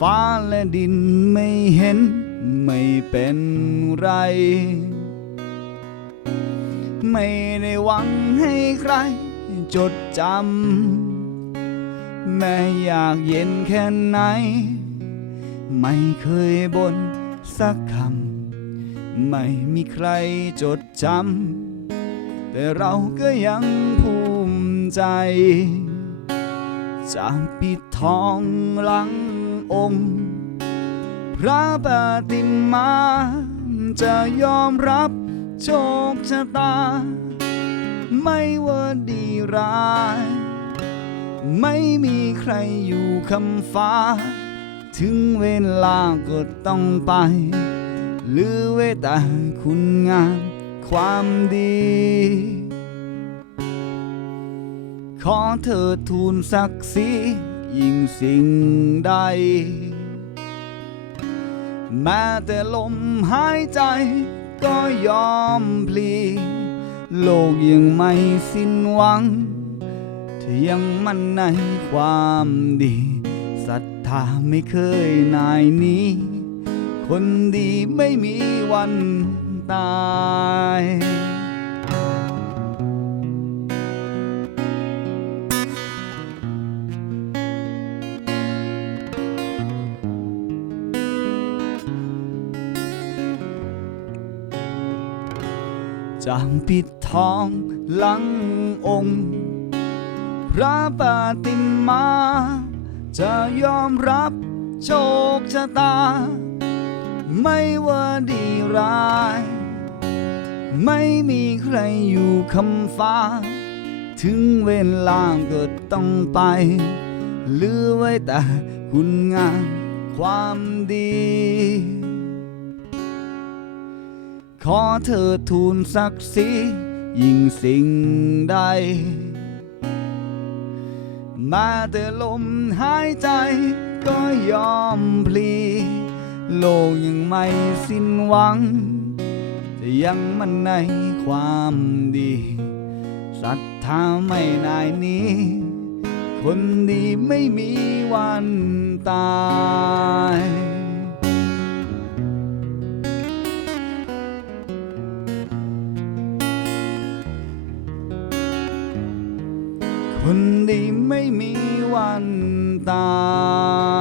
ฟ้าและดินไม่เห็นไม่เป็นไร ไม่ได้หวังให้ใครจดจำ แม้อยากเย็นแค่ไหน ไม่เคยบ่นสักคำ ไม่มีใครจดจำ แต่เราก็ยังภูมิใจ จะปิดทองหลัง องค์ พระปฏิมาจะยอมรับโชคชะตา ไม่ว่าดีร้าย ไม่มีใครอยู่คำฟ้า ถึงเวลาก็ต้องไปหลือไว้แต่คุณงามความดี ขอเธอทูลศักดิ์ศรี ยิ่งสิ่งใด แม้แต่ลมหายใจก็ยอมพลี โลกยังไม่สิ้นหวังถ้ายังมั่นในความดีศรัทธาไม่เคยนายหนี้ คนดีไม่มีวันตาย จางปิดทองหลังองค์ พระปฏิมา จะยอมรับโชคชะตา ไม่ว่าดีร้าย ไม่มีใครอยู่คำฟ้า ถึงเวลาก็ต้องไปเหลือไว้แต่คุณงามความดี ขอเธอทูลศักดิ์ศรียิ่งสิ่งใด มาแต่ลมหายใจก็ยอมพลี โลกยังไม่สิ้นหวังแต่ยังมันในความดีศรัทธาไม่นายนี้ คนดีไม่มีวันตาย คนดีไม่มีวันตาย